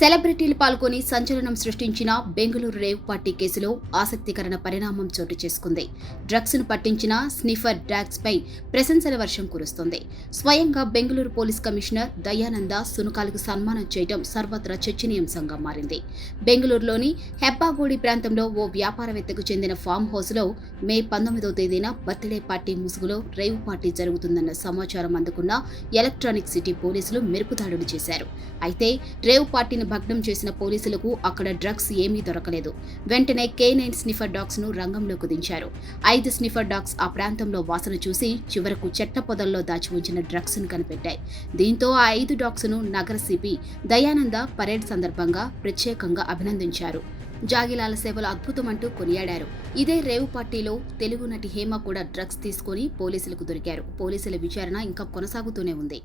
సెలబ్రిటీలు పాల్గొని సంచలనం సృష్టించిన బెంగళూరు రేవ్ పార్టీ కేసులో ఆసక్తికరమైన పరిణామం చోటు చేసుకుంది. డ్రగ్స్ ను పట్టించిన స్నిఫర్ డాగ్స్ పై ప్రశంసల వర్షం కురుస్తోంది. స్వయంగా బెంగళూరు పోలీస్ కమిషనర్ దయానంద సునకాలకు సన్మానం చేయడం సర్వత్రా చర్చనీయాంశంగా మారింది. బెంగళూరులోని హెబ్బాగోడి ప్రాంతంలో ఓ వ్యాపారవేత్తకు చెందిన ఫామ్ హౌస్ లో మే 19వ తేదీన బర్త్డే పార్టీ ముసుగులో రేవ్ పార్టీ జరుగుతుందన్న సమాచారం అందుకున్న ఎలక్ట్రానిక్ సిటీ పోలీసులు మెరుపుదాడులు చేశారు. అయితే రేవ్ పార్టీ భగ్నం చేసిన పోలీసులకు అక్కడ డ్రగ్స్ ఏమీ దొరకలేదు. వెంటనే K9 స్నిఫర్ డాగ్స్ ను రంగంలోకి దించారు. 5 స్నిఫర్ డాగ్స్ ఆ ప్రాంతంలో వాసన చూసి చివరకు చెట్ల పొదల్లో దాచి ఉంచిన డ్రగ్స్ ను కనిపెట్టాయి. దీంతో ఆ 5 డాగ్స్ ను నగర సిపి దయానంద పరేడ్ సందర్భంగా ప్రత్యేకంగా అభినందించారు. జాగిలాల సేవలు అద్భుతమంటూ కొనియాడారు. ఇదే రేవ్ పార్టీలో తెలుగు నటి హేమ కూడా డ్రగ్స్ తీసుకుని పోలీసులకు దొరికారు. పోలీసుల విచారణ ఇంకా కొనసాగుతూనే ఉంది.